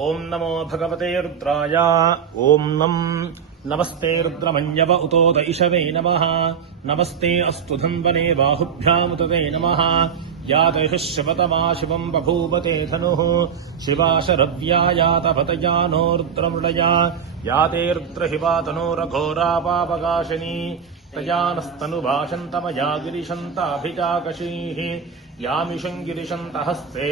ओम नमो भगवते रुद्राय ओम नमस्ते रुद्रमन्यव उतोद इषवे नमः नमस्ते अस्तु धन्वने बाहुभ्यामुतते नमः याते शिवतमा शिवं बभूवते धनुः शिवा शरव्या यातपतया नो रुद्रमृडया याते रुद्रशिवा तनोरघोरा पापकाशिनी तयानस्तनुभाषन्तमया गिरिशन्ताभिजाकशीः यामिषं गिरिशन्तहस्ते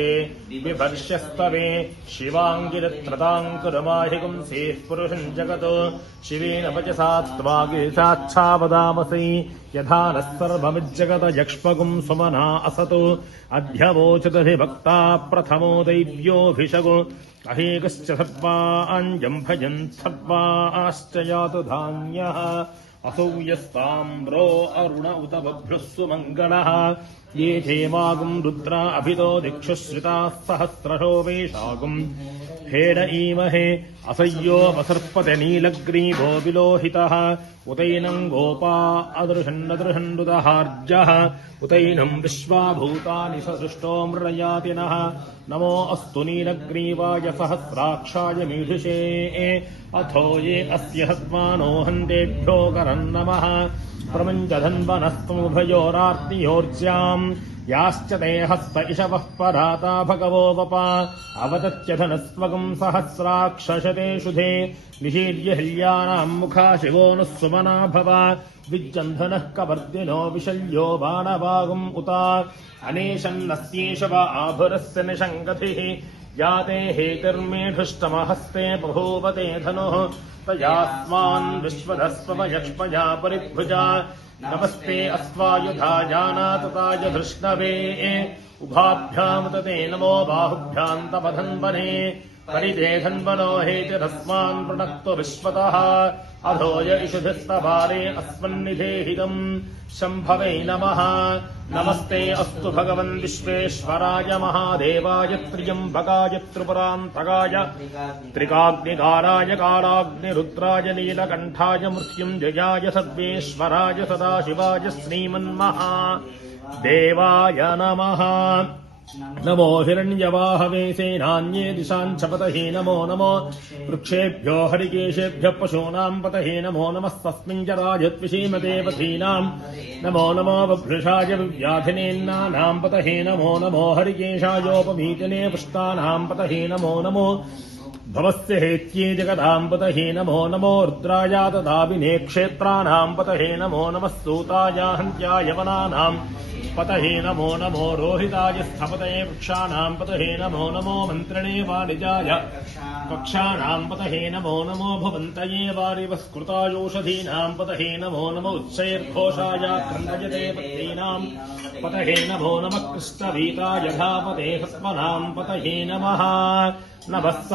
बिभर्ष्यस्तवे शिवाङ्गिरत्रताङ्कुरमाहिगुंसेः पुरुषं जगत् शिवेन वचसा त्वा गिरिशाच्छावदामसि यथा नः सर्वमिज्जगत यक्ष्मगुं सुमना असतु अध्यवोचदधि भक्ता प्रथमो दैव्योऽभिषगो अहेकश्च सर्वाञ्जम् भजन् सर्वाश्च यातु धान्यः असौ यस्ताम्रो अरुण उत बभ्रुः सुमङ्गलः ये धेमागुम् रुद्रा अभितो दिक्षुश्रिताः सहस्रशो वेशागुम् हेड ईमहे असह्योपसर्पते नीलग्रीवो विलोहितः उतैनम् गोपा अदृशन्नदृशन्नुदहार्जः उतैनम् विश्वाभूतानि सदृष्टो मृडयातिनः नमो अस्तु नीलग्रीवाय सहस्राक्षाय मीढुषे अथो ये अस्य हत्वानो हन्तेभ्यो करम् नमः प्रमञ्चधन्वनस्तमुभयोरार्तियोर्ज्याम् याश्च ते हस्त इषवः पराता भगवो वपा अवदत्यधनस्त्वगम् सहस्राक्षशते शुधे निशीर्य हिल्यानाम् मुखा शिवो नः सुमना भव विज्जन्धनः कवर्दिनो विशल्यो बाणवागुम् उता अनेशन्नस्येषव आभुरस्य निषङ्गतिः याते हेतिर्मेढुष्टमहस्ते बभूवते धनुः तयास्मान् विश्वधस्वम यक्ष्मया परिभुजा नमस्ते अस्वायुधा जानातताय धृष्णवे उभाभ्यामुतते नमो बाहुभ्याम् तपधन्वने परिदे धन्वनो हेतिरस्मान् प्रणक्तो विश्वतः अधोय इषुधिस्तभारे अस्मन्निधेहितम् शम्भवे नमः नमस्ते अस्तु भगवन् विश्वेश्वराय महादेवाय त्र्यम्बकाय त्रिपुरान्तकाय त्रिकाग्निकाराय कालाग्निरुद्राय नीलकण्ठाय मृत्युञ्जयाय सर्वेश्वराय सदाशिवाय श्रीमन्महादेवाय नमः नमो हिरण्यवाहवे सेनान्ये दिशाम् च पतहे नमो नमो वृक्षेभ्यो हरिकेशेभ्यः पशूनाम् पतहे नमो नमस्तस्मिन् जराजत्विषीमदेवतीनाम् नमो नमो बभ्रुषाय विव्याधिनेन्नानाम् पतहे नमो नमो हरिकेशायोपमीतिने पुष्टानाम् पतहे नमो नमो भवस्य हेत्ये जगदाम् पतहे नमो नमो रुद्राय तदाविने क्षेत्राणाम् पतहे नमो नमः सूताय हन्त्याय वनानाम् पतहे नमो नमो रोहिताय स्थपतये वृक्षाणाम् पतहे नमो नमो मन्त्रिणे वाणिजाय पक्षाणाम् पतहे नमो नमो भवन्तये वारिवस्कृतायोषधीनाम् पतहे नमो नमो उच्चैर्घोषाय क्रन्दयते पत्नीनाम् पतहे नमो नमः कृष्णवीताय धापते हस्मनाम् पतहे नमः नमः